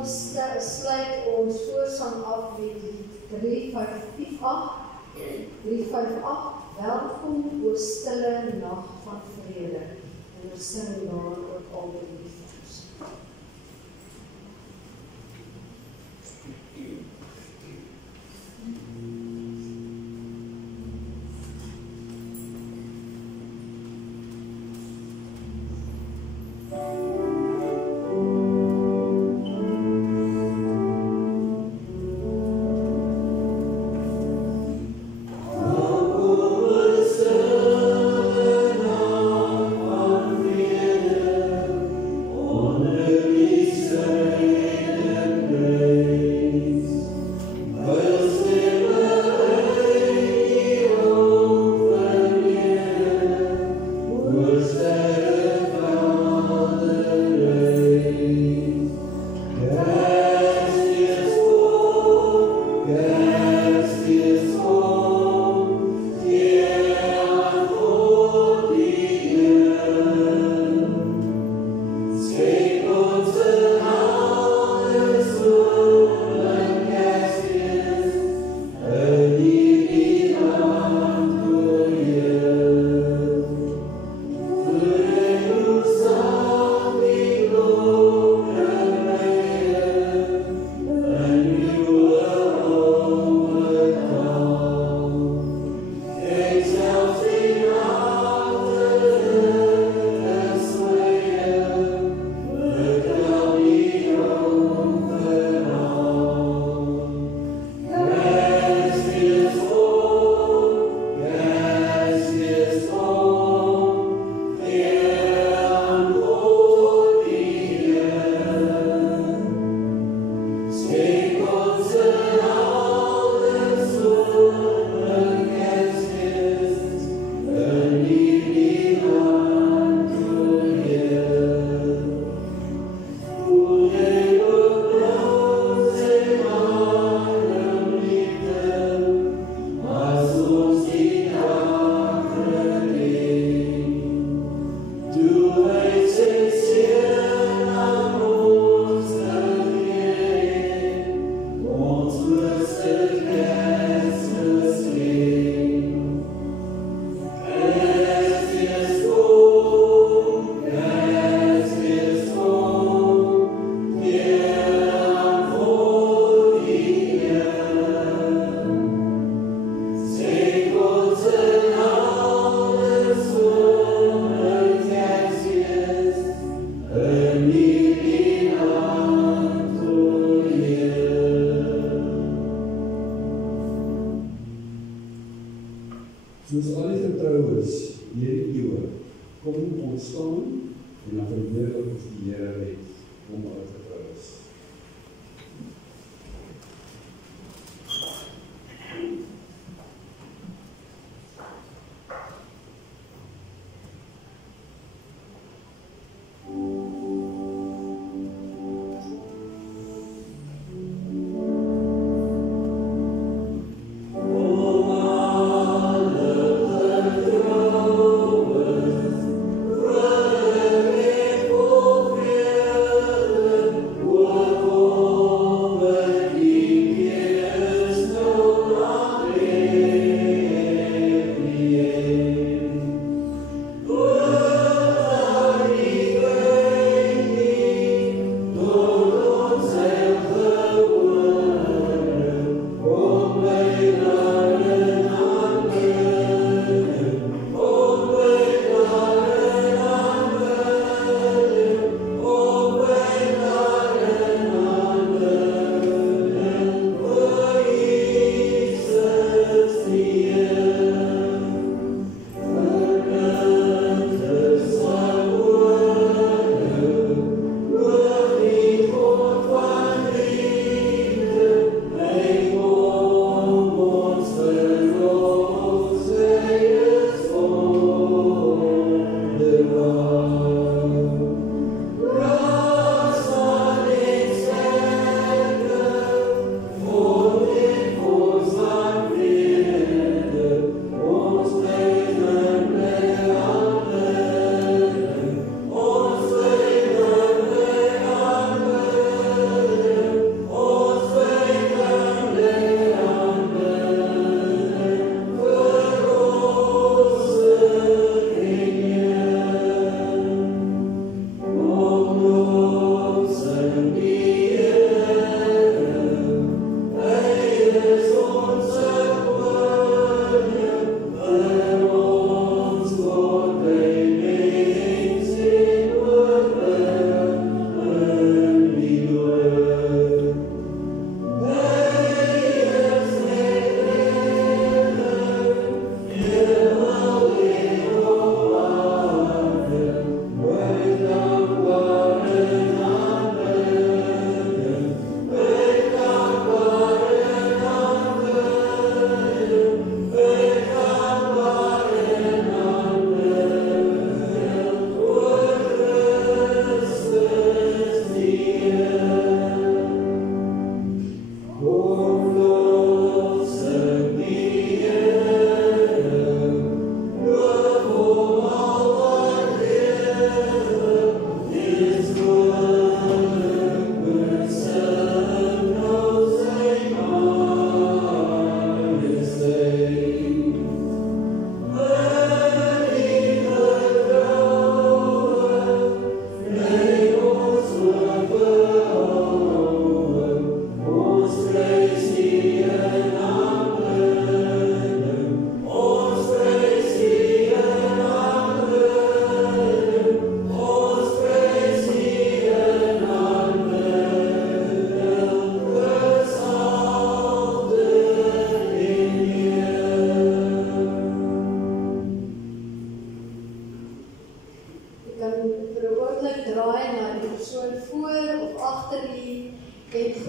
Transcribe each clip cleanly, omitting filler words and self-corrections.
ons sluit ons voorsang af met lied 358. 358, welkom oor stille nag van vrede. En ons sing daar ook al die liefdes. Oh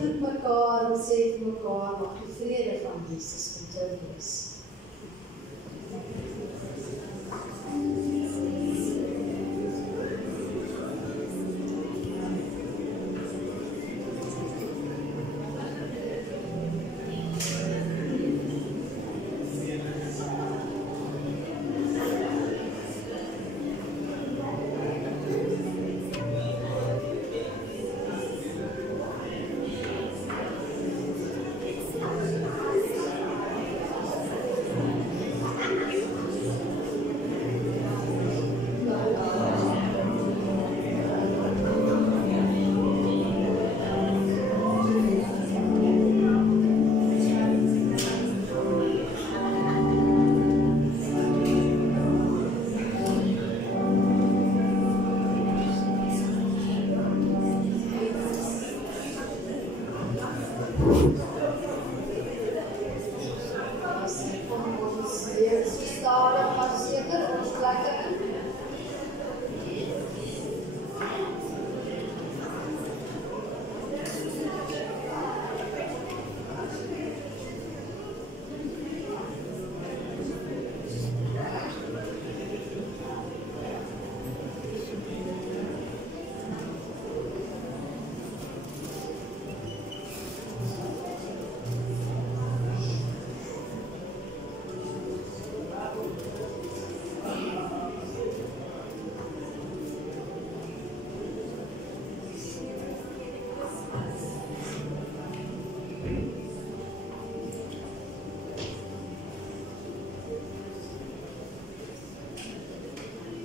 groet mekaar en sê vir mekaar, mag die vrede van Jesus met jou wees.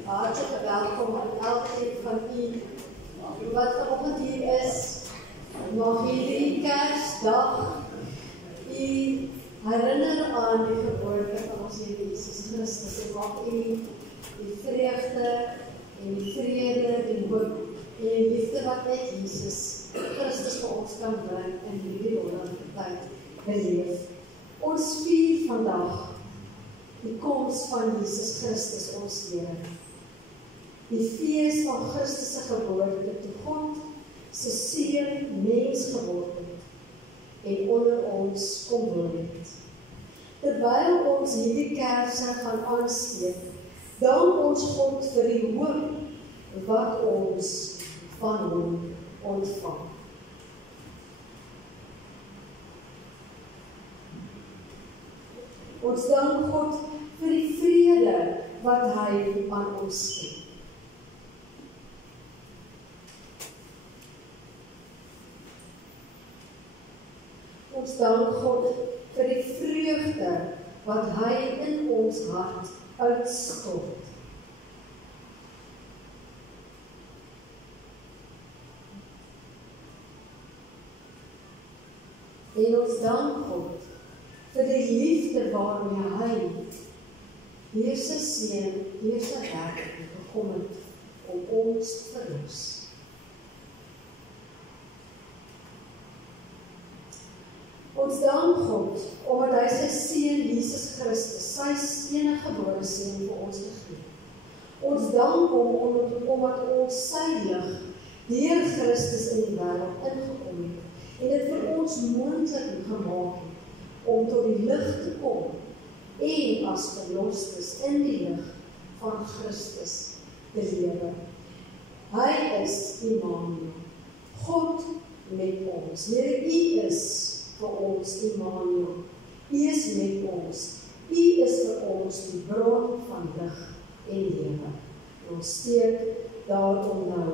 Hartelijk welkom aan elkeen van u wat vanochtend hier is. Mag hierdie Kersdag u herinner aan die geboorte van ons Here Jesus Christus. En mag u die vreugde en die vrede, die hoop en die liefde wat net Jesus Christus vir ons kan bring in hierdie wonderlike tyd beleef. Ons vier vandag die koms van Jesus Christus ons Here. Die fees van Christus se geboorte, toe God se seun mens geword het en onder ons kom woon het. Terwyl ons hierdie kerse gaan aansteek, dank ons God vir die hoop wat ons van hom ontvang. Ons dank God vir die vrede wat hy aan ons gee. Ons dank God vir die vreugde wat hy in ons hart uitstort. En ons dank God vir die liefde waarmee hy deur sy seun, deur sy werk gekom het om ons te verlos. Ons dank God omdat hy sy seun Jesus Christus, sy enige gebore seun vir ons gegee het. Ons dank hom omdat ons sy lig deur Christus in die wêreld ingekom het en dit vir ons moontlik gemaak het om tot die lig te kom en as verlosters in die lig van Christus te lewe. Hy is Immanuel, God met ons. Here, U is vir ons Immanuel. U is met ons. U is vir ons die bron van lig en lewe. Ons steek daarom nou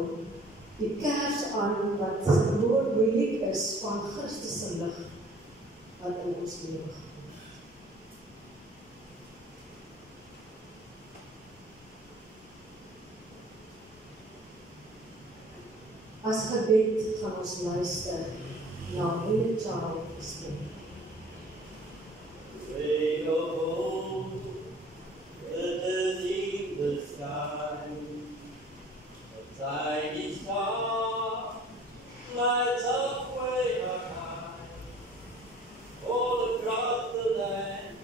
die kers aan wat symboliek is van Christus se lig wat in ons lewe gebeur. As gebed gaan ons luister na hoe Charles stem. Say, oh, let us in the sky, a tiny star lights up way up high, all across the land,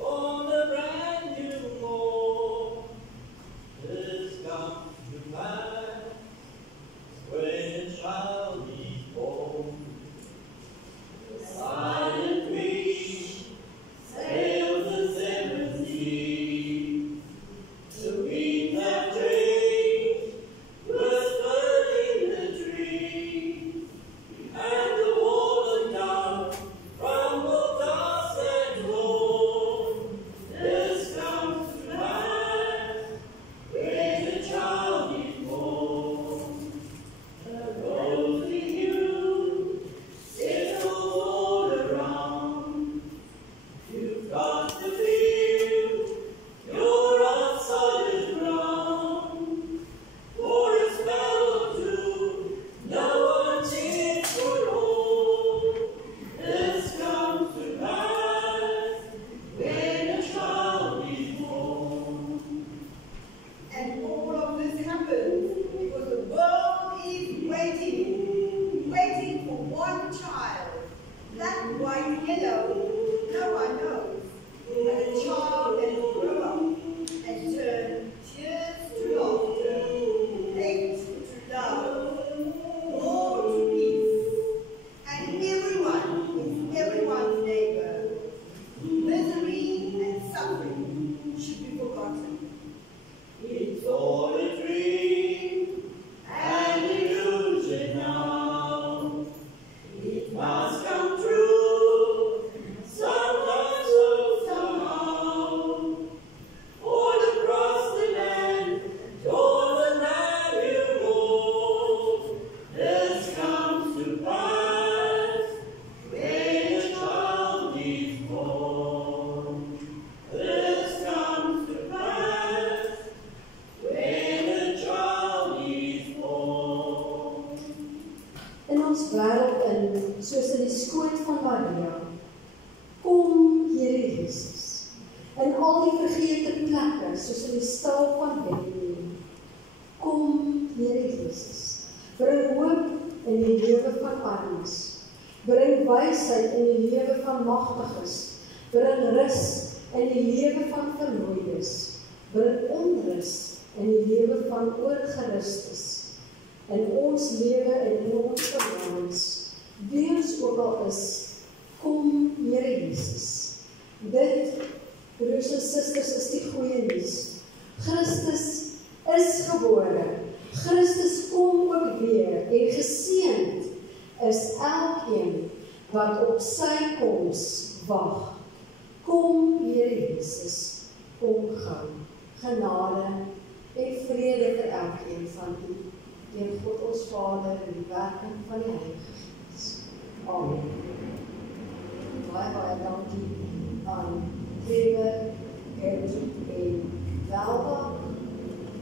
on a brand new morn, this comes to pass, when a child is born. wêreld in, soos in die skoot van Maria. Kom, Here Jesus, in al die vergete plekke, soos in die stal van Bethlehem. Kom, Here Jesus, bring hoop in die lewe van armes, bring wysheid in die lewe van magtiges, bring rus in die lewe van vermoeides, bring onrus in die lewe van oorgerustes, in ons lewe en in ons verlangens, wie ons ook al is, kom, Here Jesus. Dit, broers en susters, is die goeie nuus. Christus is gebore, Christus kom ook weer, en geseënd is elkeen wat op sy koms wag. Kom, Here Jesus, kom gou. Genade en vrede vir elkeen van u, deur God ons Vader en die werking van die Heilige Gees. Amen. Baie dankie aan Trevor, Gertrude en Welba,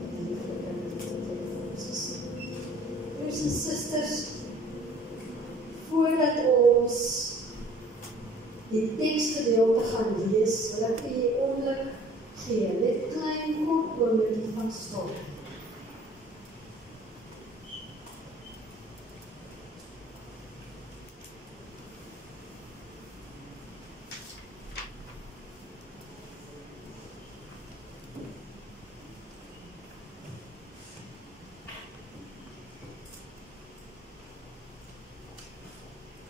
en die lieflike telefoonsies. Broers en susters, voordat ons die teksgedeelte gaan lees, wil ek vir julle onmiddellik gee, net klein kort oomblikie van stil.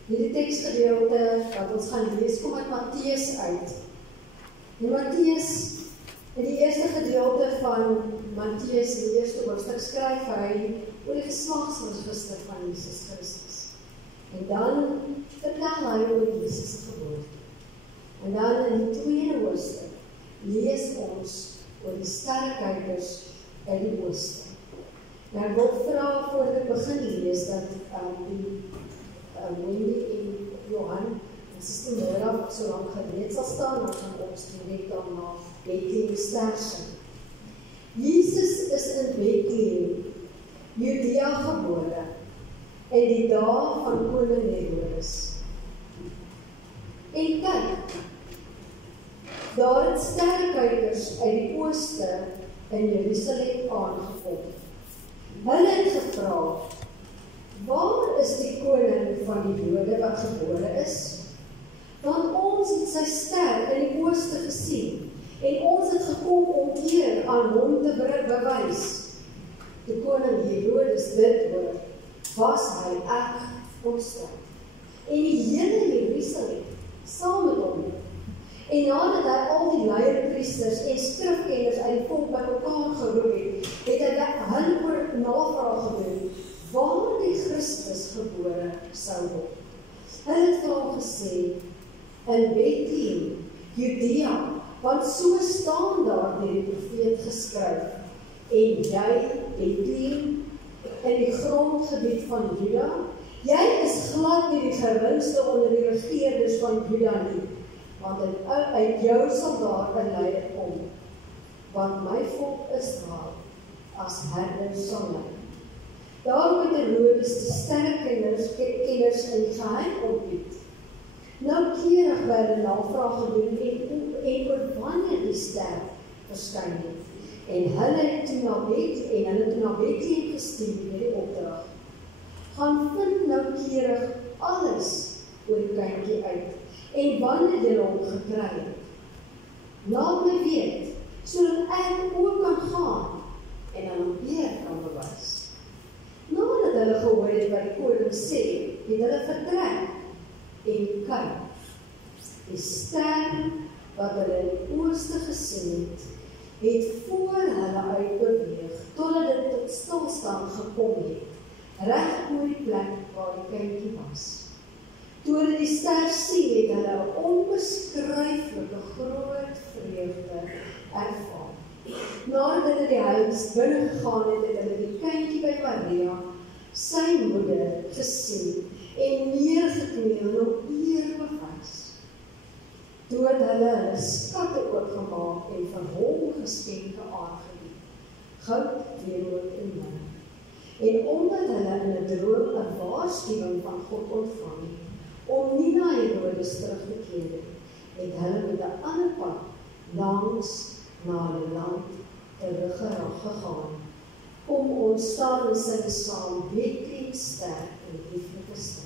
Hierdie teksgedeelte wat ons gaan lees, kom uit Matteus uit. En Matteus, in die eerste gedeelte van Matteus, die eerste hoofstuk, skryf hy oor die geslagsregister van Jesus Christus. En dan vertel hy oor Jesus se geboorte. En dan in die tweede hoofstuk lees ons oor die sterrekykers uit die ooste. En ek wil vra voordat ek begin lees dat die Wendy en Johan en Sister Mora so lang gereed sal staan, dan gaan ons direct dan na Bethlehem sterse. Jesus is in Bethlehem, Judea gebore, in die dae van koning Herodes. En kyk, daar het sterrekykers uit die ooste in Jerusalem aangekom. Hulle het gevra, waar is die koning van die Jode wat gebore is? Want ons het sy ster in die ooste gesien, en ons het gekom om eer aan hom te bewys. Toe koning Herodes dit hoor, was hy erg ontstel. En die hele Jerusalem saam met hom. En nadat hy al die leierpriesters en skrifkenners uit die volk by mekaar geroep het, het hy hulle oor navraag gedoen, waar die Christus gebore sou word. Hulle het vir hom gesê, in Bethlehem, Judea, want so staan daar deur die profeet geskryf, en jy, Bethlehem, in die grondgebied van Juda, jy is glad nie die geringste onder die regeerders van Juda nie, want uit jou sal daar 'n leier kom, want my volk Israel as herder sal lei. Daarom het Herodes die sterrekenners in die geheim ontbied. Noukeurig by hulle navraag gedoen en oor wanneer die ster verskyn het. En hulle het toe na Bethlehem gestuur met die opdrag. Gaan vind noukeurig alles oor die kindjie uit, en wanneer julle hom gekry het, laat my weet, sodat ek ook kan gaan en aan hom weer kan bewys. Nadat hulle gehoor het wat die koning sê, het hulle vertrek en kyk. Die ster wat hulle in die ooste gesien het voor hulle uitbeweeg, totdat dit tot stilstaan gekom het, reg oor die plek waar die kindjie was. Toe hulle die ster sien, het hulle 'n onbeskryflike groot vreugde ervaar. Nadat hulle die huis binne gegaan het, het hulle die kindjie by Maria, sy moeder, gesien en neergekniel en hom eer bewys. Toe het hulle skatte oopgemaak en vir hom geskenke aangebied, goud, wierook en mirre. En omdat hulle in 'n droom 'n waarskuwing van God ontvang het, om nie na Herodes terug te keer nie, het hulle met 'n ander pad langs na hulle land teruggegaan. Kom ons staan en sing saam, Bethlehem ster en lieflike ster.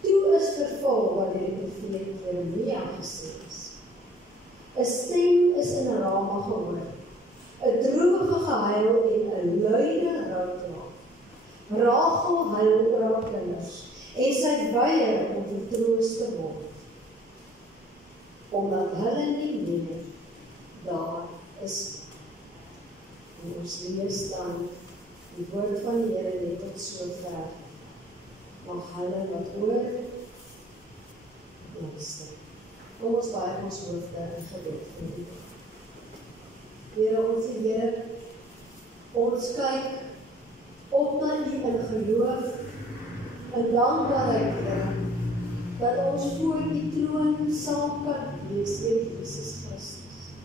Toe is vervul wat die profeet Jeremia gesê is. 'n Stem is in Rama gehoor, 'n droewige gehuil en 'n luide rouwklaag. Rachel huil oor haar kinders en sy weier om vertroos te word, omdat hulle nie meer daar is. En ons lees dan Die woord van die Here net tot so ver. Mag hulle wat hoor, luister. Kom ons buig ons hoofde in gebed vir U. Here, ons Here, ons kyk op na U in geloof en dankbaarheid, Here, dat ons voor U troon saam kan wees, Here Jesus Christus.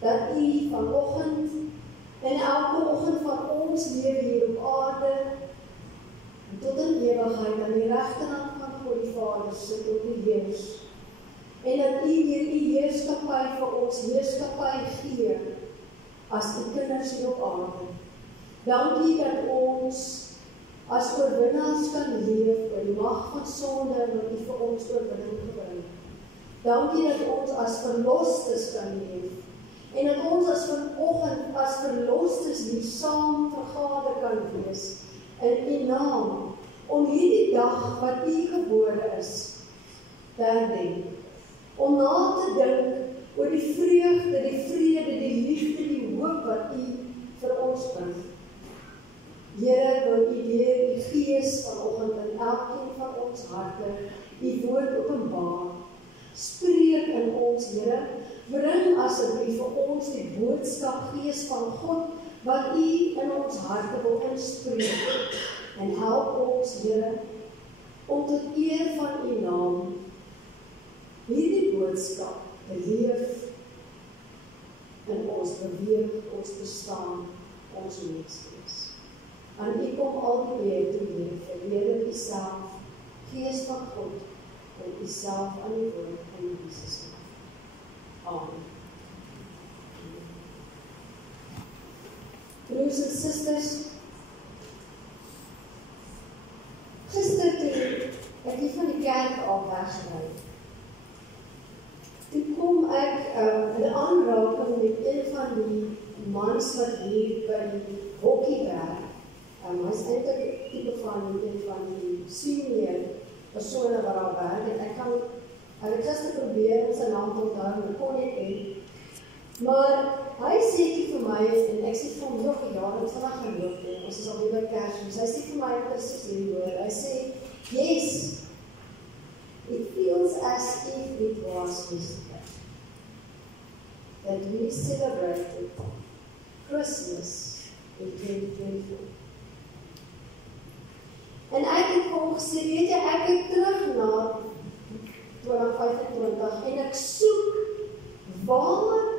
Dat U vanoggend en elke oggend van ons lewe hier op aarde en tot in ewigheid aan die regterhand van God die Vader sit op die heers. En dat U deur U heerskappy vir ons heerskappy gee as die kinders hier op aarde. Dankie dat ons as oorwinnaars kan leef oor die mag van sonde wat U vir ons oorwinning gebring. Dankie dat ons as verlosters kan leef. En dat ons as vanoggend as verlosters hier saam vergader kan wees in U naam, om hierdie dag wat U gebore is, te herdenk. Om na te dink oor die vreugde, die vrede, die liefde, die hoop wat U vir ons bring. Here, wil U deur die Gees vanoggend in elkeen van ons harte U woord openbaar. Spreek in ons, Here. Bring asseblief vir ons die boodskap Gees van God wat U in ons harte wil inspreek. En help ons, Here, om tot eer van U naam hierdie boodskap te leef in ons beweeg, ons bestaan, ons menswees. Aan U kom al die eer toe, Here, verheerlik U self, Gees van God, en U self aan die woord in Jesus naam. Amen. Broers en susters, gister toe ek hier van die kerk af weggery, toe kom ek in aanraking met een van die mans wat hier by die hokkie werk. Hy is eintlik tipe van een van die senior persone wat daar werk, en ek het gister probeer om sy naam te onthou, maar kon net nie. Maar hy sê vir my, en ek sê vir hom, ja, het vandag geloop, ons is alweer by Kersfees. Hy sê vir my presies hierdie woorde. Hy sê, yes, it feels as if it was yesterday that we celebrated Christmas in 2024. En ek het hom gesê, weet jy, ek het terug na 2025 en ek soek waar het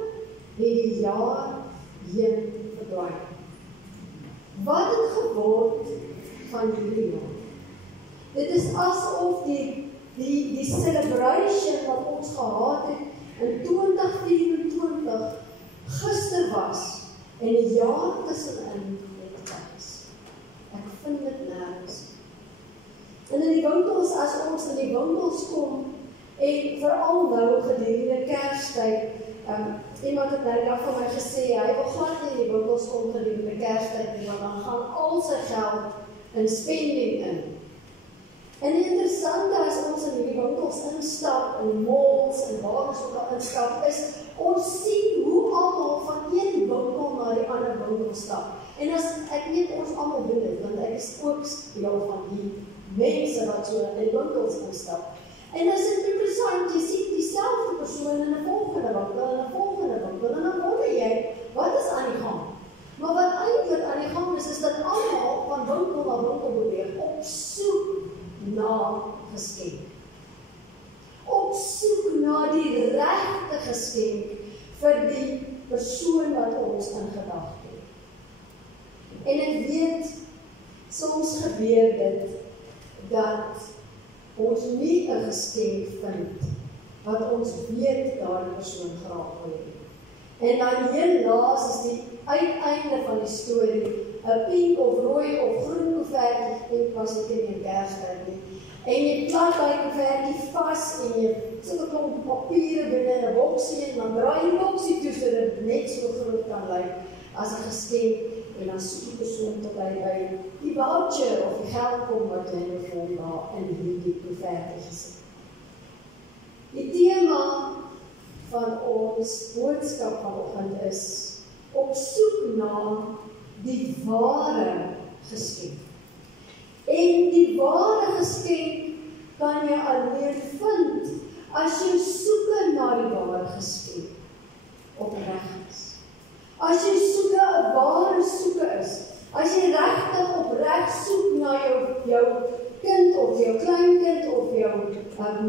die jaar heen verdwyn. Wat het geword van hierdie jaar? Dit is asof die celebration wat ons gehad het in 2024 gister was en die jaar tussenin net was. Ek vind dit nergens. En in die winkels, as ons in die winkels kom, en veral nou gedurende Kerstyd, iemand het nou dag van my gesê, hy wil glad nie in die winkels kom gedurende Kerstyd nie, want dan gaan al sy geld in spending in. En die interessante as ons in die winkels instap, in malls, en waar ons ook al instap, is ons sien hoe almal van een winkel na die ander winkel stap. En as ek weet ons almal doen dit, want ek is ook deel van die mense wat so in die winkels instap. En as dit interessant, jy sien dieselfde persoon in 'n volgende winkel, en dan wonder jy, wat is aan die gang? Maar wat eintlik aan die gang is dat almal van winkel na winkel beweeg, op soek na geskenk. Op soek na die regte geskenk vir die persoon wat ons in gedagte het. En ek weet, soms gebeur dit, dat ons nie 'n geskenk vind, wat ons weet daardie persoon graag wil hê. En dan helaas is die uiteinde van die storie, 'n pink of rooi of groen koevertjie, ek was ek in die Kerstyd nie, en jy plak daai koevertjie vas, en jy sit 'n klomp papiere binne 'n boksie, en dan draai die boksie toe, sodat dit net so groot kan lyk, as 'n geskenk, en dan soek die persoon tot hy by die voucher of die geld kom wat hy vir hom daar in hierdie koevertjie gesit. Die tema van ons boodskap vanoggend is op soek na die ware geskenk. En die ware geskenk kan jy alleen vind as jy soek na die ware geskenk opreg is. As jy soek 'n ware soeke is, as jy regtig opreg soek na jou kind of jou kleinkind of jou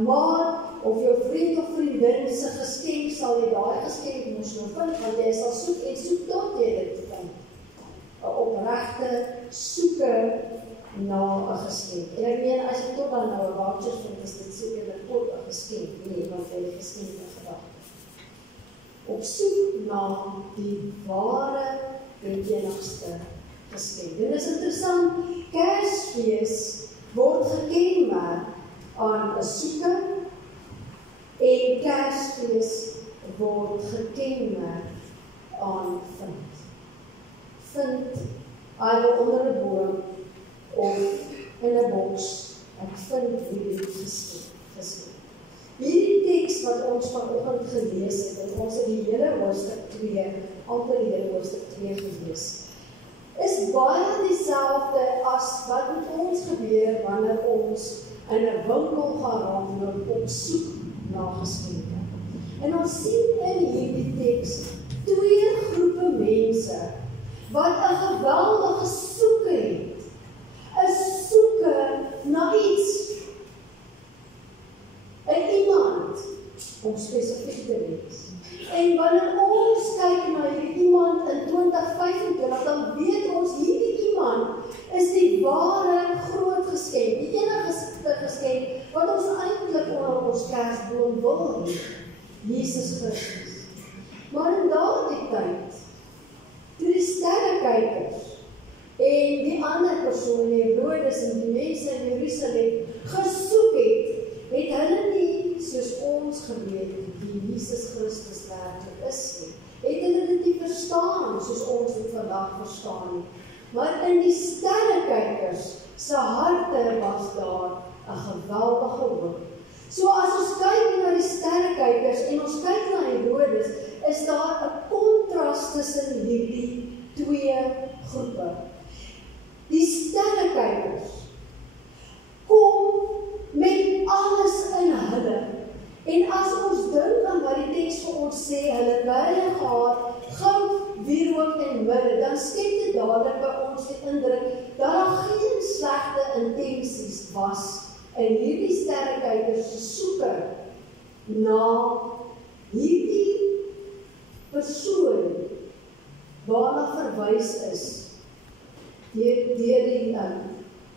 maat of jou vriend of vriendin se geskenk, sal jy daai geskenk mos nou vind, want jy sal soek en soek tot jy dit vind. 'n Opregte soeke na 'n geskenk. En ek meen, as jy tot dan nou 'n voucher vind, is dit sekerlik ook 'n geskenk, nie, want jy het geskenk in gedagte. Op soek na die ware en enigste geskenk. Dit is interessant, Kersfees word gekenmerk aan 'n soeke en Kersfees word gekenmerk aan vind. Vind, onder 'n boom of in 'n boks, ek vind hierdie geskenk. Hierdie teks wat ons vanoggend gelees het, en ons het die hele hoofstuk 2, amper die hele hoofstuk 2 gelees, is baie dieselfde as wat met ons gebeur wanneer ons in 'n winkel gaan rondloop op soek na geskenke. En ons sien in hierdie teks 2 groepe mense wat 'n geweldige soeke het. 'n Soeke na iets. Iemand, om spesifiek te wees. En wanneer ons kyk na hierdie iemand in 2025, dan weet ons hierdie iemand is die ware groot geskenk, die enigste geskenk wat ons eintlik onder ons Kersboom wil hê, Jesus Christus. Maar in daardie tyd, toe die sterrekykers en die ander persone, Herodes en die mense in Jerusalem gesoek het hulle nie soos ons geweet wie Jesus Christus werklik is nie. Het hulle dit nie verstaan soos ons dit vandag verstaan nie. Maar in die sterrekykers se harte was daar 'n geweldige hoop. So as ons kyk na die sterrekykers en ons kyk na Herodes, is daar 'n kontras tussen hierdie 2 groepe. Die sterrekykers kom met alles in hulle. En as ons dink aan wat die teks vir ons sê, hulle baie gehad, goud, wierook en mirre, dan skep dit dadelik by ons die indruk dat daar geen slegte intensies was in hierdie sterrekykers se soeke na hierdie persoon waarna verwys is deur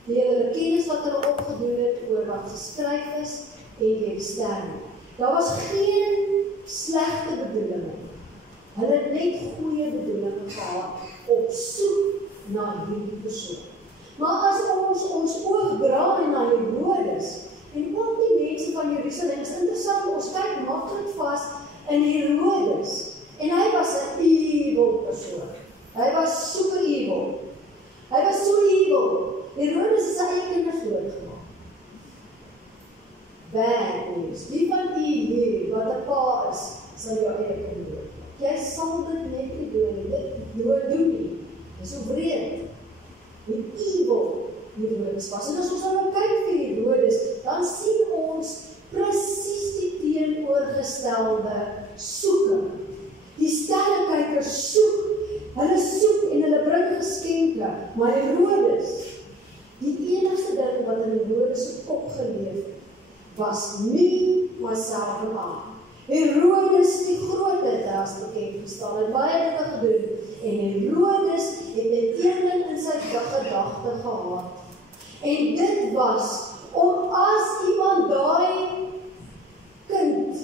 hulle kennis wat hulle opgedoen het oor wat geskryf is en die eksterne. Daar was geen slegte bedoelinge. Hulle het net goeie bedoelinge gehad op soek na hierdie persoon. Maar as ons oog draai na Herodes en ook die mense van Jerusalem, is interessant, ons kyk maklik vas in Herodes. En hy was 'n evil persoon. Hy was super evil. Hy was so evil. Herodes is sy eie kinders doodgemaak. Bad news. Wie van die wat 'n pa is, sal jou eie kind doodmaak. Jy sal dit net nie doen, dit doen nie. Dis so wreed. Hoe evil Herodes was. En as ons nou kyk vir Herodes, dan sien ons presies die teenoorgestelde soeke. Die sterrekykers soek, hulle soek en hulle bring geskenke, maar Herodes, die enigste ding wat in Herodes se kop geleef het, was me, myself en I. Herodes die grootheid as bekend gestaan, het baie dinge gedoen, en Herodes het net een ding in sy gedagte gehad. En dit was, om as iemand daai kind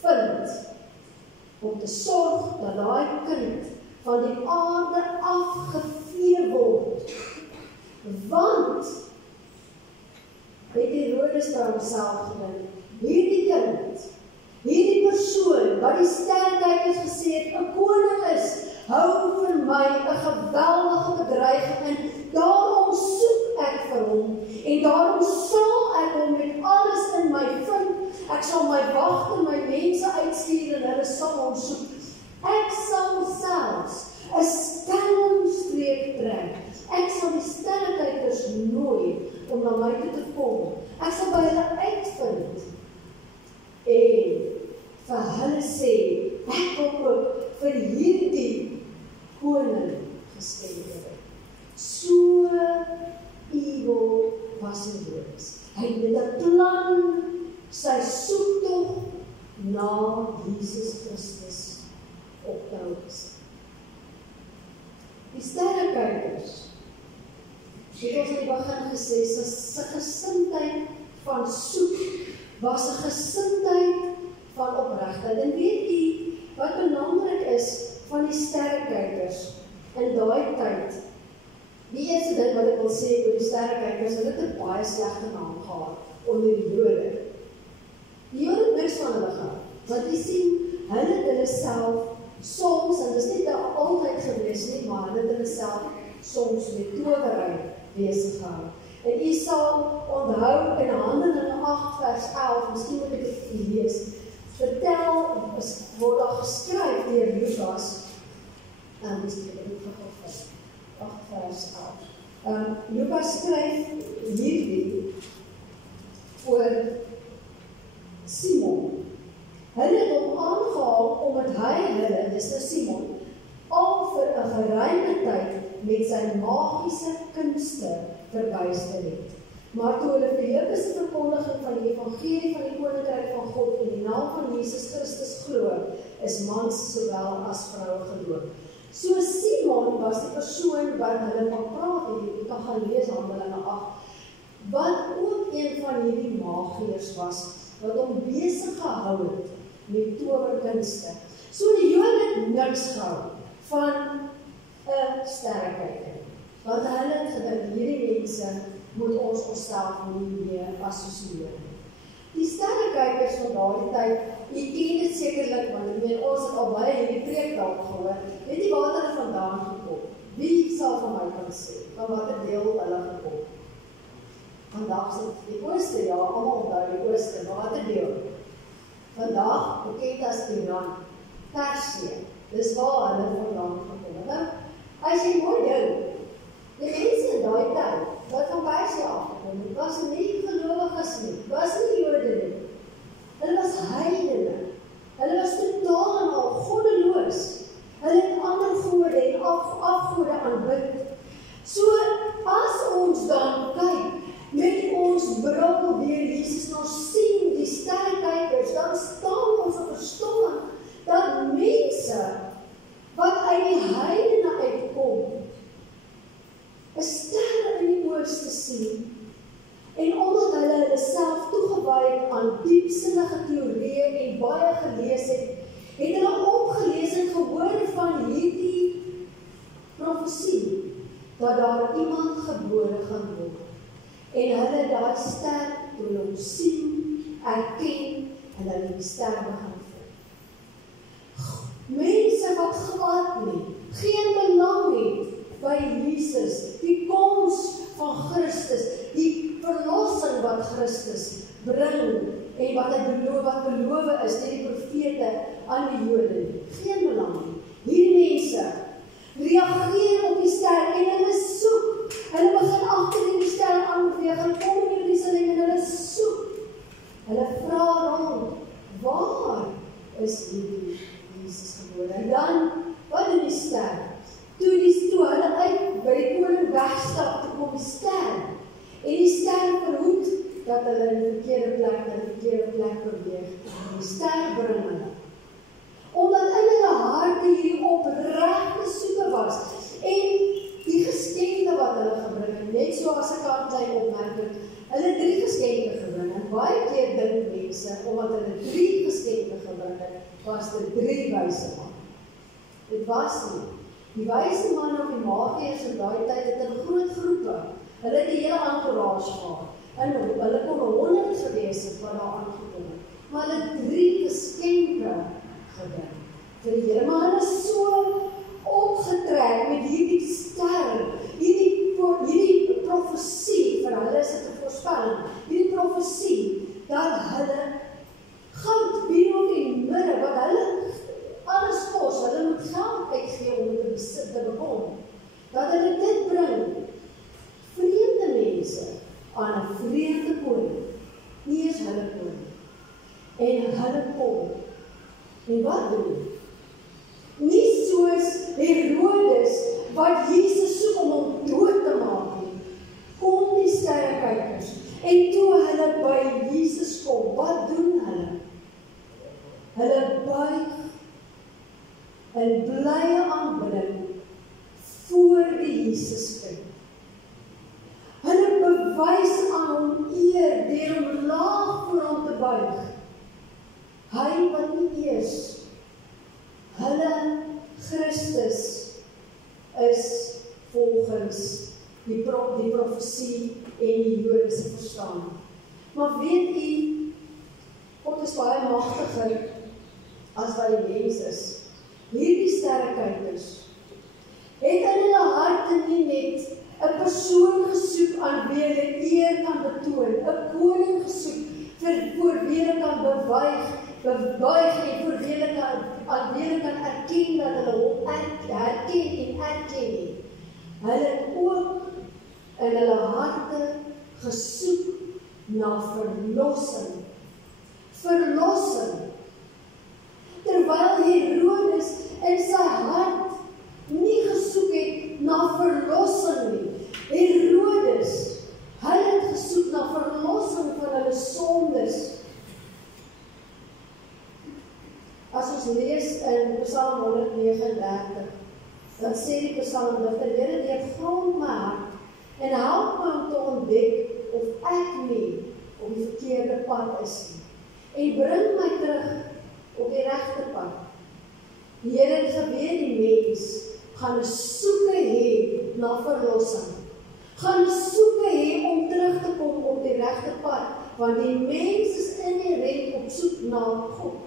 vind, om te sorg dat daai kind van die aarde afgevee word. Want, het Herodes vir homself gedink, hierdie kind, hierdie persoon, wat die sterrekykers gesê het, 'n koning is, hou vir my 'n geweldige bedreiging en daarom soek ek vir hom en daarom sal ek hom met alles in my vind. Ek sal my wagte, my mense uitstuur en hulle sal hom soek. Ek sal selfs 'n skelmstreek sal die sterrekykers nooi om na my toe te kom. Ek sal by hulle uitvind en vir hulle sê, ek wil ook vir hierdie koning geskenk word. So evil was in Jonas. Hy het met 'n plan sy soektog na Jesus Christus op te hou. Die sterrekykers, het ons in die begin gesê, sy gesindheid van soek was 'n gesindheid van opregtheid. En weet jy, wat belangrik is van die sterrekykers in daai tyd, die eerste ding wat ek wil sê oor die sterrekykers, hulle het 'n baie slegte naam gehad onder die Jode. Die Jode het niks van hulle gehad, want jy sien, hulle het hulle self soms, en dit is nie altyd gewees nie, maar hulle het hulle self soms met towerry besig gehou. En jy sal onthou in Handelinge 8 vers 11, miskien moet ek dit lees, word daar geskryf deur Lukas, miskien moet ek dit vergif, 8 vers 11. Lukas skryf hierdie voor Simon. Hulle het hom aangehaal omdat hy hulle, dis nou Simon, al vir 'n geruime tyd met sy magiese kunste verbuister het. Maar toe hulle Filippus se verkondiging van die evangelie van die koninkryk van God in die naam van Jesus Christus glo, is mans sowel as vroue gedoop. So Simon was die persoon wat hulle van praat het, jy kan gaan lees Handelinge 8, wat ook een van hierdie magiërs was, wat hom besig gehou het met towerkunste. So die Jode het niks gehou van 'n sterrekyker, want hulle het gedink, hierdie mense moet ons onsself nie meer assosieer. Die sterrekykers van daardie tyd, jy ken dit sekerlik, want ons het al baie hierdie preek dalk gehoor, weet jy waar hulle vandaan gekom? Wie sal van my kan sê, van watter deel hulle gekom? Vandag is dit die ooste, ja, almal onthou die ooste, maar watter deel? Vandag, bekend as Iran, Persie, dis waar hulle vandaan gekom het. Nou, as jy mooi dink, die mense in daai tyd, wat van Persie afgekom het, was nie gelowiges nie, was nie Jode nie. Hulle was heidene. Hulle was totaal en al goddeloos. Hulle het ander gode en afgode aanbid. So, as ons dan kyk, met ons bril deur Jesus nou sien die sterrekykers, dan staan ons op verstomming dat mense wat uit die heidene uitkom, 'n ster in die ooste sien, en omdat hulle self toegewy het aan diepsinnige teorieë en baie gelees het, het hulle opgelees en gehoor van hierdie profesie, dat daar iemand gebore gaan word. En hulle daai ster, toe hulle hom sien, erken, en hulle die ster begin volg. Mense wat glad nie, geen belang het by Jesus, die koms van Christus, die verlossing wat Christus bring, en wat beloof is deur die profete aan die Jode, geen belang nie. Hierdie mense reageer op die ster en hulle soek. Hulle begin agter die ster aanbeweeg, hulle kom in Jerusalem en hulle soek. Hulle vra rond, waar is hierdie Jesus gebore? En dan, wat doen die ster? Toe hulle uit by die koning wegstap, toe kom die ster. En die ster verhoed dat hulle in die verkeerde plek beweeg. En die ster bring hulle. Omdat in hulle harte hierdie opregte soeke was, en die geskenke wat hulle gebring het, net so as ek aan klein opmerking, hulle 3 geskenke gebring het, baie keer dink mense, omdat hulle 3 geskenke gebring het, was dit 3 wyse man. Dit was nie. Die wyse man of die magiërs in daai tyd het in groot groepe, hulle het die hele entourage gehad, en hulle kon 100 gewees het wat daar aangekom het, maar hulle 3 geskenke gebring vir die Here, maar hulle is so opgetrek met hierdie ster, hierdie profesie, vir hulle is dit 'n voorspelling, hierdie profesie, dat hulle goud, wierook en mirre, wat hulle alles kos, hulle moet geld uitgee om dit te bekom, dat hulle dit bring, verkeerde koning, nie eens hulle koning. En hulle kom. En wat doen? Nie soos Herodes, wat Jesus soek om hom dood te maak nie. Kom die sterrekykers, en toe hulle by Jesus kom, wat doen hulle? Hulle buig in blye aanbidding voor die Jesuskind. Hulle bewys aan hom eer deur hom laag voor hom te buig. Hy wat nie eers hulle Christus is volgens die profesie en die Jodese verstaan. Maar weet u, God is baie magtiger as wat die mens is. Hierdie sterrekykers het in hulle harte nie net 'n persoon gesoek aan wie hulle eer kan betoon, 'n koning gesoek voor wie hulle kan bebuig en voor wie hulle kan erken dat hulle hom herken en erken nie. Hulle het ook in hulle harte gesoek na verlossing. Verlossing. Terwyl Herodes in sy hart nie gesoek het na verlossing nie. Herodes, hy het gesoek na verlossing van hulle sondes. As ons lees in Psalm 139, dan sê die psalmdigter, Here, deurgrond my hart en help my om te ontdek of ek nie op die verkeerde pad is nie. En bring my terug op die regte pad. Die Here het geweet die mens gaan 'n soeke hê na verlossing. Gaan 'n soeke hê om terug te kom op die regte pad, want die mens is inherent op soek na God.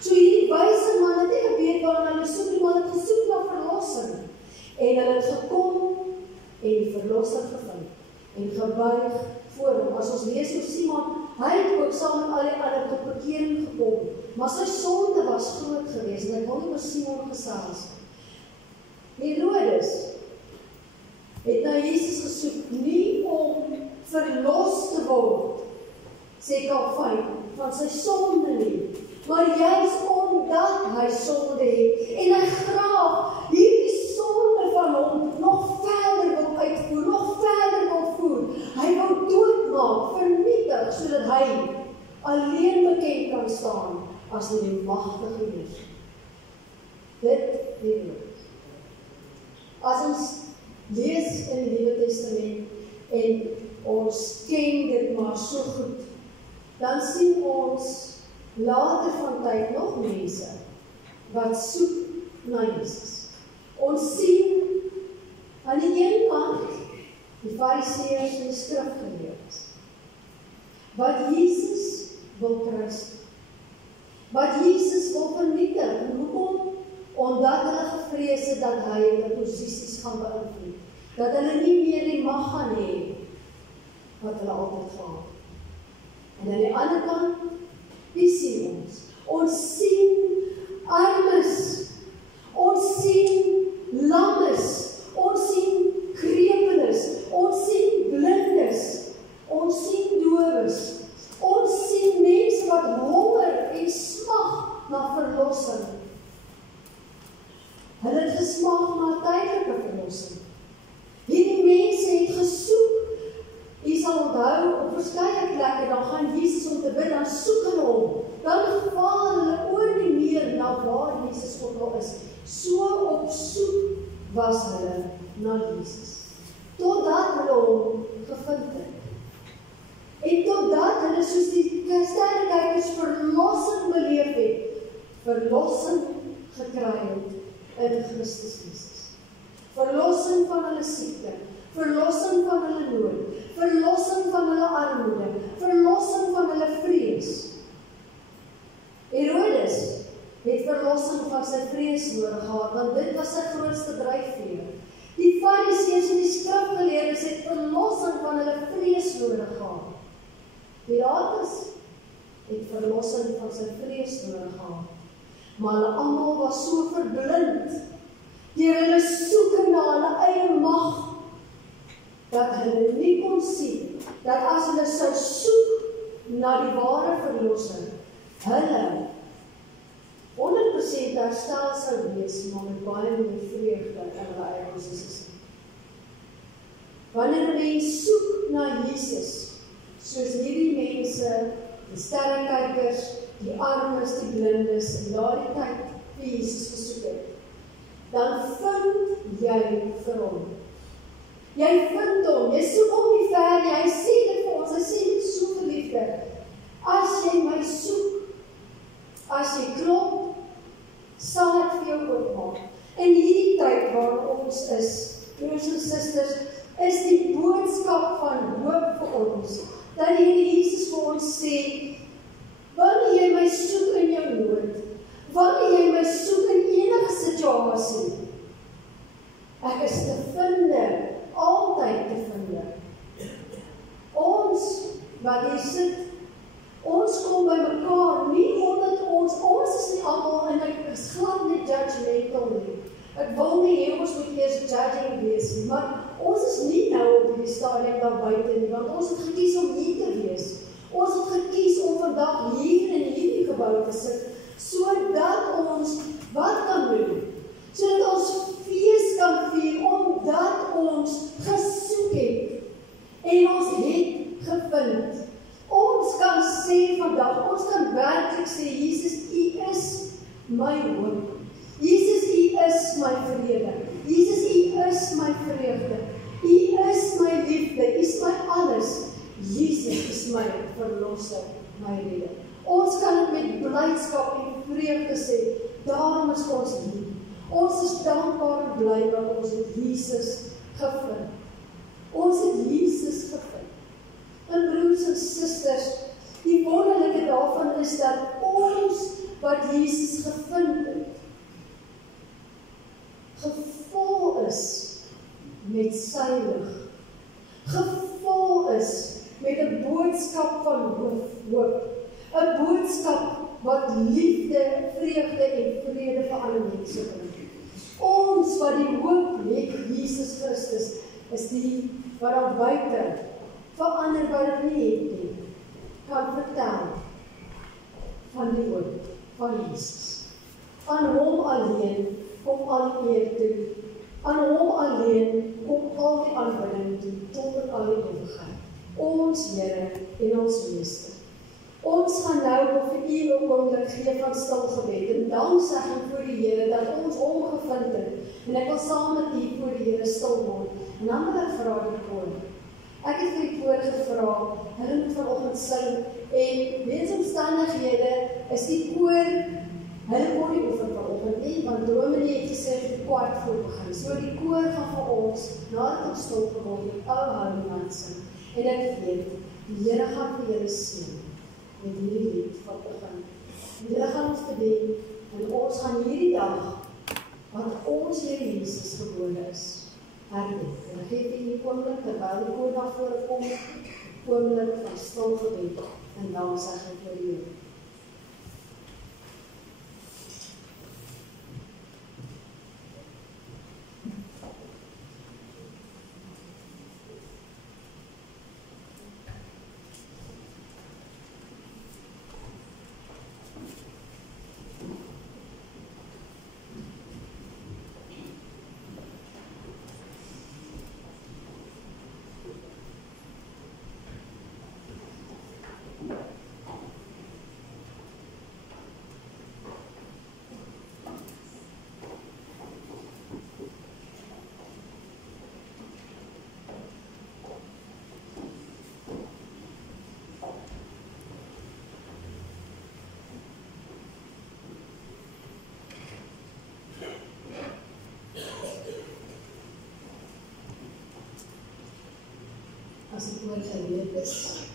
So hierdie wyse man het nie geweet waarna hulle soek nie, maar het gesoek na verlossing. En hulle het gekom en die verlosser gevind en gebuig voor hom. As ons lees oor Simon, hy het ook saam met al die ander tot bekering gekom, maar sy sonde was groot geweest en hy wil nie oor Simon gesels. Herodes het na Jesus gesoek, nie om verlos te word, sê Calvin, van sy sonde nie, maar juist omdat hy sonde het, en hy graag hierdie sonde van hom nog verder wil uitvoer, nog verder wil voer. Hy wil doodmaak, vernietig, sodat hy alleen bekend kan staan as die magtige Heer. Dit Herodes. As ons lees in die Nuwe Testament en ons ken dit maar so goed, dan sien ons later van tyd nog mense wat soek na Jesus. Ons sien aan die een kant die Fariseërs en die skrifgeleerdes wat Jesus wil kruisig, wat Jesus wil vernietig. En hoekom? Omdat hulle gevrees het dat hy hulle posisies gaan beïnvloed, dat hulle nie meer die mag gaan hê wat hulle altyd gehad het. En aan die ander kant, wie sien ons? Ons sien armes, ons sien lammes, ons sien krepeles, ons sien blindes, ons sien dowes, ons sien mense wat honger en smag na verlossing. Hulle het gesmag na tydelike verlossing. Hierdie mense het gesoek. Jy sal onthou, op verskeie plekke, dan gaan Jesus om te bid, dan soek hulle hom. Dan vaar hulle oor die meer na waar Jesus ook al is. So op soek was hulle na Jesus. Totdat hulle hom gevind het. En totdat hulle soos die sterrekykers verlossing beleef het, verlossing gekry het in Christus Jesus. Verlossing van hulle siekte, verlossing van hulle nood, verlossing van hulle armoede, verlossing van hulle vrees. Herodes het verlossing van sy vrees nodig gehad, want dit was sy grootste dryfveer. Die Fariseërs en die skrifgeleerdes het verlossing van hulle vrees nodig gehad. Pilatus het verlossing van sy vrees nodig gehad. Maar hulle almal was so verblind deur hulle soeke na hulle eie mag dat hulle nie kon sien, dat as hulle sou soek na die ware verlossing, hulle 100% herstel sou wees, maar met baie meer vreugde in hulle eie posisies. Wanneer 'n mens soek na Jesus, soos hierdie mense, die sterrekykers, die armes, die blindes, en daardie tyd vir Jesus gesoek het, dan vind jy vir hom. Jy vind hom, jy soek hom nie ver, hy sê dit vir ons, hy sê dit so geliefde, as jy my soek, as jy klop, sal ek vir jou oopmaak. In hierdie tyd waar ons is, broers en susters, is die boodskap van hoop vir ons, dat die Here Jesus vir ons sê, wanneer jy my soek in jou nood, wanneer jy my soek in enige situasie, ek is te vinde, altyd te vinde. Ons, wat hier sit, ons kom by mekaar, nie omdat ons is nie almal, en ek is glad nie judgmental nie. Ek wil nie hê ons moet eers judging wees nie, maar ons is nie nou op die stadium daar buite nie, want ons het gekies om hier te wees. Ons het gekies om vandag hier in hierdie gebou te sit, sodat ons wat kan doen? Sodat ons fees kan vier, omdat ons gesoek het, en ons het gevind. Ons kan sê vandag, ons kan werklik sê, Jesus, U is my hoop. Jesus, U is my vrede. Jesus, U is my vreugde. U is my liefde, U is my alles. Jesus is my verlosser, my rede. Ons kan dit met blydskap en vreugde sê, daarom is ons hier. Ons is dankbaar en bly dat ons het Jesus gevind. Ons het Jesus gevind. En broers en susters, die wonderlike daarvan is dat ons wat Jesus gevind het, gevul is met sy lig, gevul is met 'n boodskap van hoop, 'n boodskap wat liefde, vreugde en vrede vir alle mense bring. Ons wat die hoop het, Jesus Christus, is die wat daar buite vir ander wat dit nie het nie, kan vertel van die hoop van Jesus. Aan hom alleen kom al eer toe, aan hom alleen kom al die aanbidding toe, tot in al die ewigheid. Ons Here en ons Meester. Ons gaan nou vir U 'n oomblik gee van stil gebed en danksegging voor die Here dat ons hom gevind het. En ek wil saam met U voor die Here stil word. En dan wil ek vra die koor. Ek het vir die koor gevra, hulle moet vanoggend sing en weens omstandighede is die koor, hulle kon nie oefen vanoggend nie, want Dominee het gesê het 15:15 begin. So die koor gaan vir ons, nadat ons stil geword het, ou Houman sing. En ek weet, die Here gaan vir julle seën met hierdie lied vanoggend. Die Here gaan ons bedien en ons gaan hierdie dag, wat ons Here Jesus gebore is, herdenk. En ek gee vir die oomblik, terwyl die koor na vore kom, oomblik van stil gebed en danksegging vir die Here. As die woord gereed is.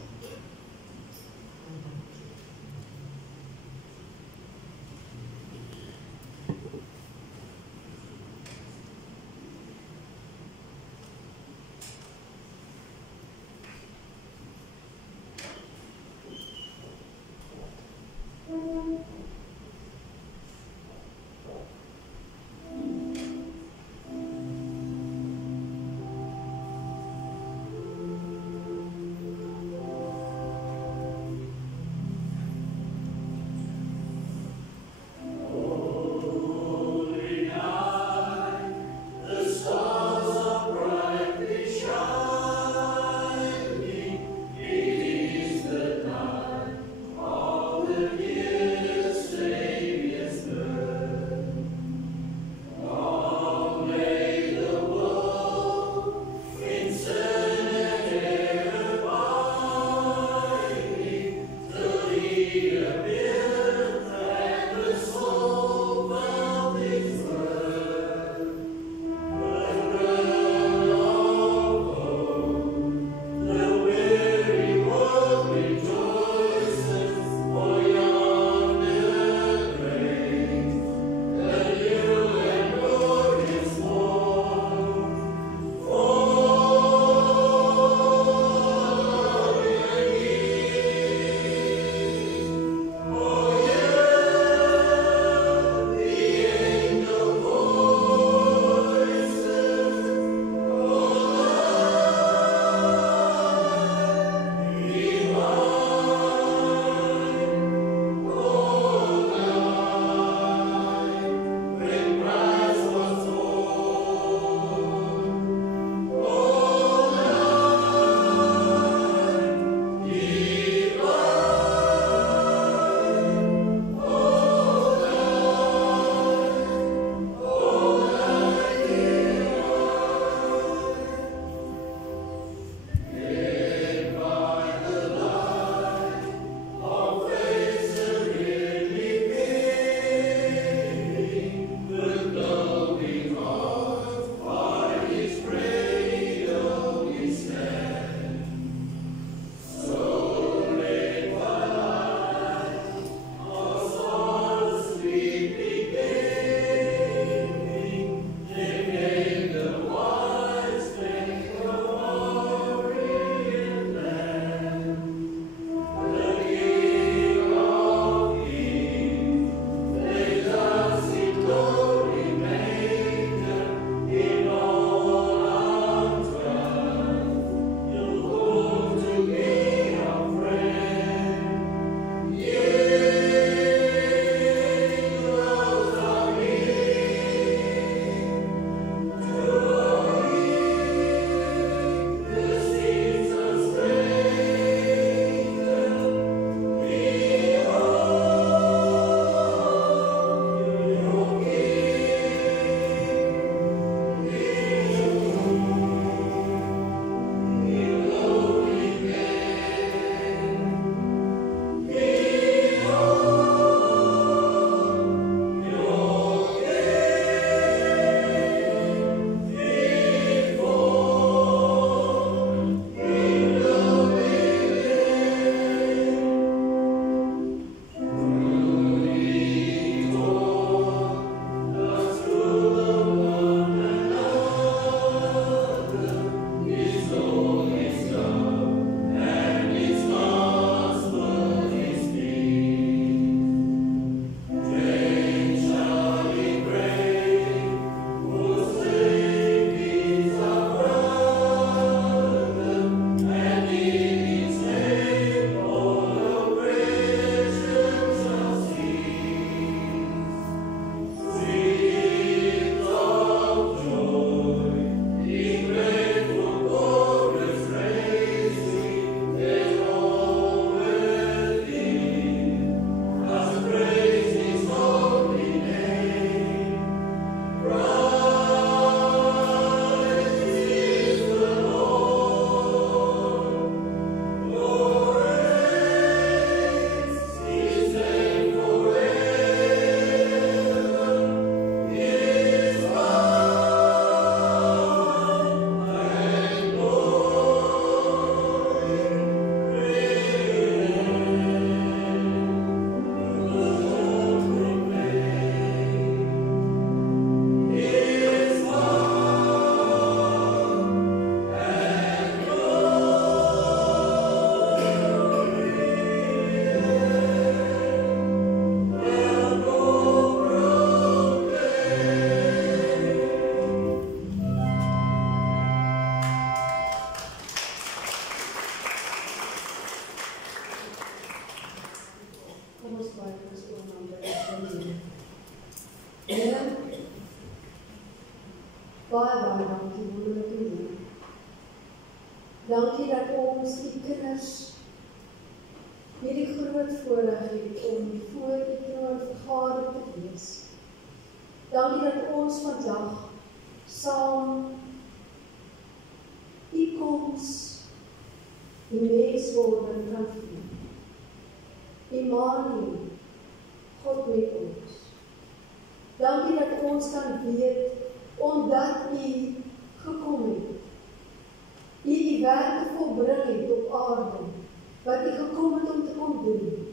Dankie dat ons die kinders hierdie groot voorreg het om voor die troon vergader te wees. Dankie dat ons vandag saam die koms, die menswording kan vier. Immanuel, God met ons. Dankie dat ons kan weet, omdat U gekom het. U die werke volbring het op aarde, wat U gekom het om te kom doen.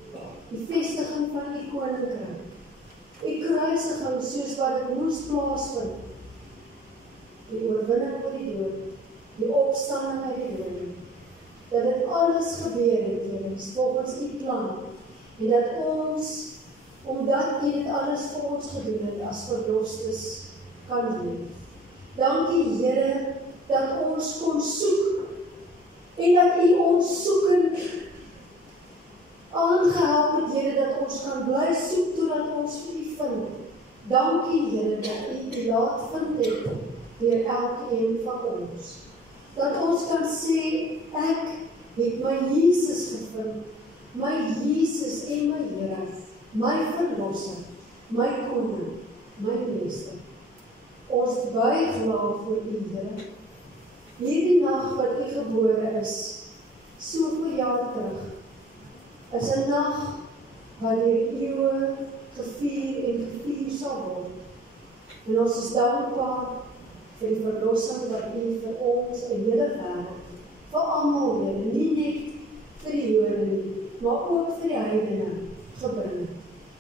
Die vestiging van U koninkryk. U kruisiging soos wat dit moes plaasvind. Die oorwinning oor die dood, die opstanding uit die dood. Dat dit alles gebeur het, volgens U plan. En dat ons, omdat U dit alles vir ons gedoen het, as verlosstes kan leef. Dankie Here, dat ons kon soek, en dat U ons soekend aangehelp het, Here, dat ons kan bly soek, totdat ons vir U vind. Dankie Here, dat U laat vind het, deur elkeen van ons. Dat ons kan sê, ek het my Jesus gevind, my Jesus en my Here, my verlosser, my koning, my meester. Ons buig laag voor U, Here. Hierdie nag wat U gebore is, soveel jaar terug, is 'n nag wat deur eeue gevier en gevier sal word. En ons is dankbaar vir die verlossing wat U vir ons en hele wêreld, vir almal, Here, nie net vir die Jode nie, maar ook vir die heidene gebring.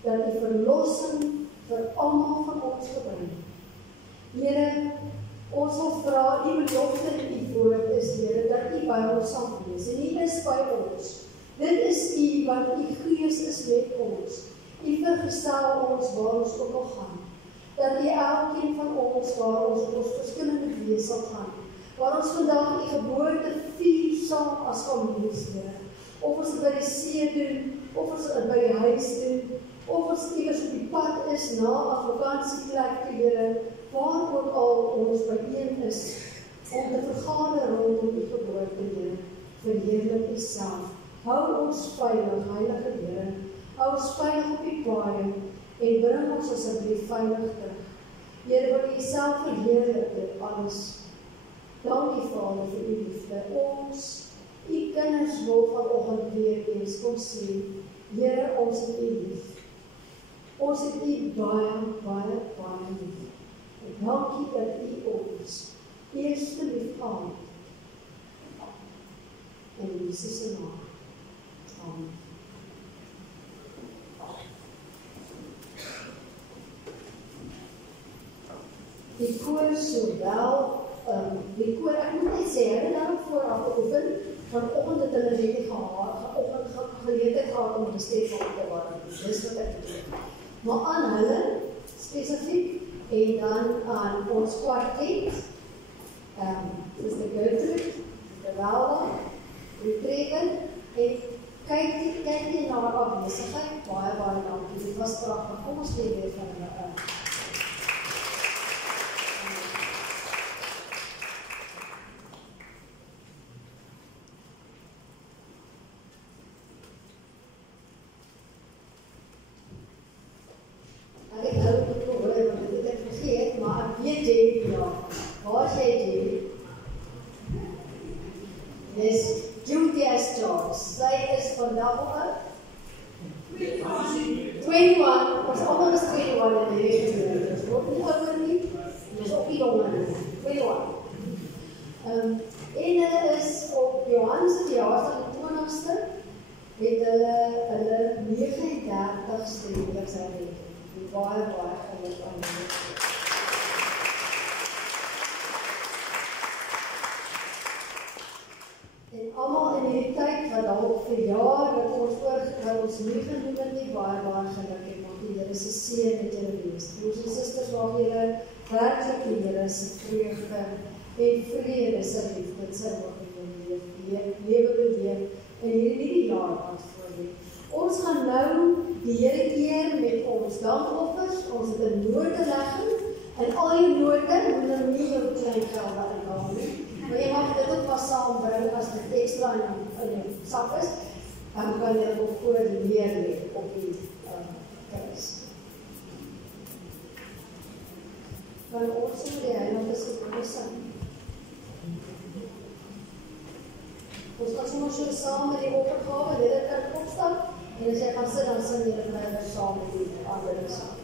Dat die verlossing vir almal van ons gebring. Here, ons wil vra, die belofte in U woord is, Here, dat U by ons sal wees, en U is by ons. Dit is U, want U Gees is met ons. U vergestel ons waar ons ook al gaan. Dat U elkeen van ons, waar ons verskillende wees sal gaan. Waar ons vandag U geboorte vier saam as families, Here. Of ons dit by die see doen, of ons dit by die huis doen, of ons iewers op die pad is na 'n vakansieplek, Here, waar ook al ons byeen is, om te vergader rondom U geboorte, Here, verheerlik U self. Hou ons veilig, Heilige Here, hou ons veilig op die paaie, en bring ons asseblief veilig terug. Here, wil U self verheerlik dit alles. Dankie, Vader, vir U liefde. Ons, U kinders wil vanoggend weer eens kom sê, Here, ons het U lief. Ons het U baie, baie, baie lief. En dankie dat U ons eerste lief gehad. In Jesus se naam. Amen. Die koor sowel, die koor, ek moet net sê, hulle daarop vooraf geoefen, vanoggend het hulle net geleentheid gehad om die stem op te waarden. Dis wat ek doen. Maar aan hulle, spesifiek, en dan aan ons kwartet, dis die Gertrude, die Welda, die Tregen, en kyk nie na haar afwesigheid, baie dankie, dit was pragtig, kom ons leer weer van hulle. Ek het nou gehoor, want dit het ek vergeet, maar ek weet Jamie, ja. Waar is jy, Jamie? Dis Judy as Charles. Sy is vandag al oud? 21. Ons almal is 21 in die week. Ons word nie ouder nie, ons ook nie jonger nie. 21. En hulle is op Johannes se verjaarsdag die 20ste, het hulle 39ste huweliksherdenking. Baie geluk aan hulle. En almal in hierdie tyd wat dalk verjaar, wat ons nie genoem het nie, baie geluk het, want die Here se seën met julle wees. Broers en susters, mag julle werklik die Here se vreugde en vrede se liefde sy word in julle lewe beleef in hierdie jaar wat voor lê. Ons gaan nou die Here eer met ons dankoffers, ons het 'n notelegging, en al die note moet nou nie jou klein gelde inhaal nie. Maar jy mag dit ook maar saambring as dit ekstra in jou sak is, dan kan jy dit ook voor neer lê op die kruis. Want ons moet die Heilige Gebede sing. Ons kan sommer so saam met die oppergawe, dit kan opstap, en as jy gaan sit, dan sing jy verder saam met die ander saam.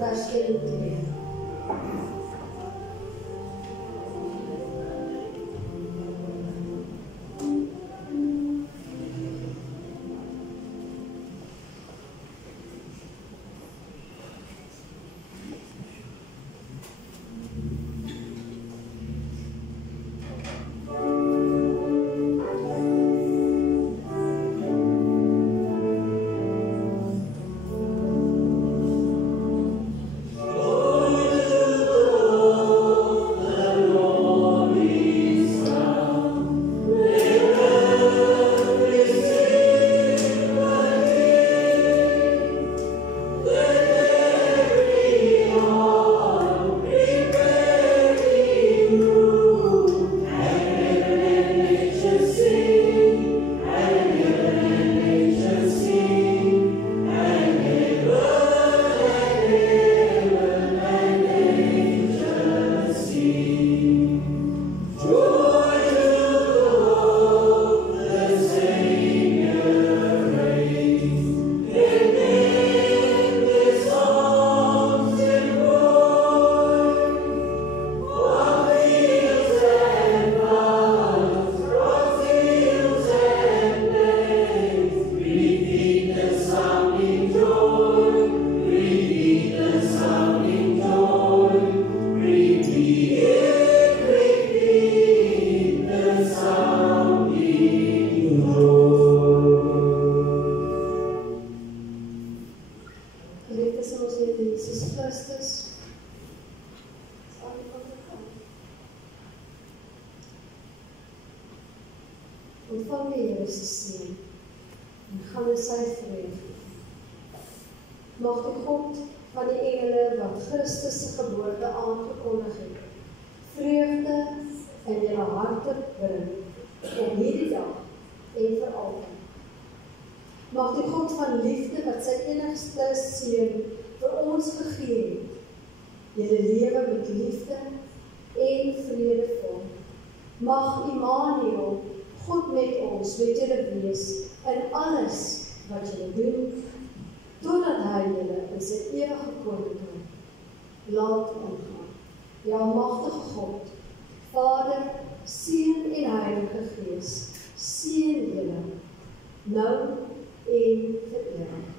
vers 1 en 2. Here Jesus Christus. Aan die onderkant. Ontvang die Here se seën en gaan in sy vreugde. Mag die God van die engele wat Christus se geboorte aangekondig het, vreugde in julle harte bring op hierdie dag en vir altyd. Mag die God van liefde wat sy enigste seun vir ons gegee het, julle lewe met liefde en vrede vul. Mag Immanuel, God met ons, met julle wees in alles wat julle doen, totdat hy julle in sy ewige koninkryk laat ingaan. Ja, magtige God, Vader, Seun en Heilige Gees, seën julle nou en vir ewig.